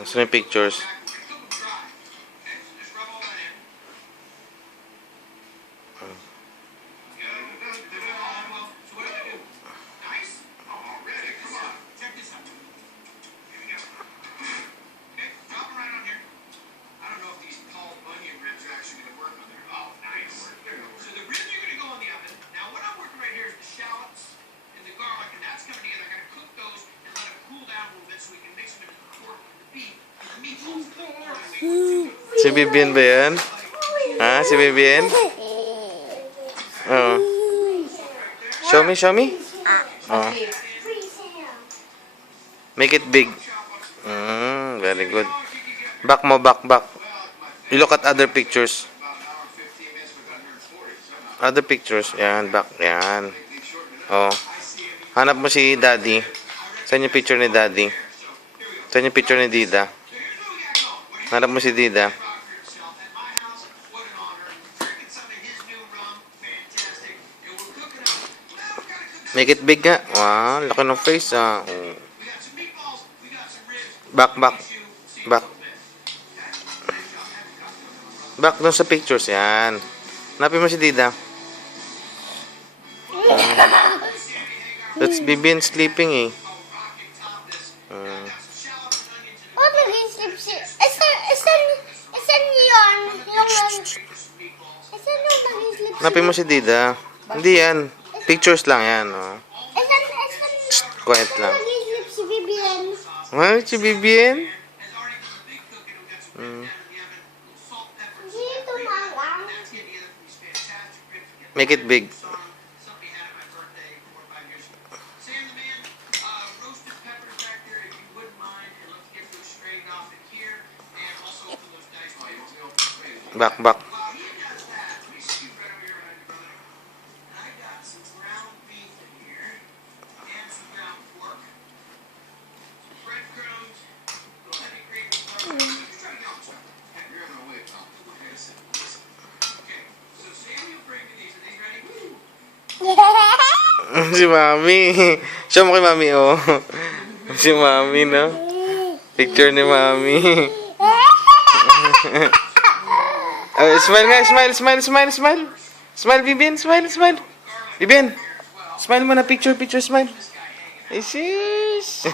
Gusto yung pictures. Si Bibian ba yan? Ha? Si Bibian? Oo. Show me, show me. Oh. Make it big. Very good. Back mo, back. You look at other pictures. Other pictures. Yan, back. Yan. Oh. Hanap mo si Daddy. Saan yung picture ni Daddy? Saan yung picture ni Dida? Hanap mo si Dida. Make it big nga. Wow, laki ng face ah. Oh. Back. Back doon sa pictures. Yan. Hanapin mo si Dida. That's Bibian sleeping eh. Oh, nag-sleep si... Isan yun? Isan yung nag-sleep si... Hanapin mo si Dida. Hindi yan. Pictures lang yan. Oh. Quiet lang. Nag-sleep si Bibian. Ay, si Bibian? Dito malang. Make it big. Back. Si Mami. Show mo kay Mami, oh. Si Mami, no? Picture ni Mami. Smile nga, smile. Smile, Bibian, smile. Bibian, smile mo na, picture, smile. Ay, sis.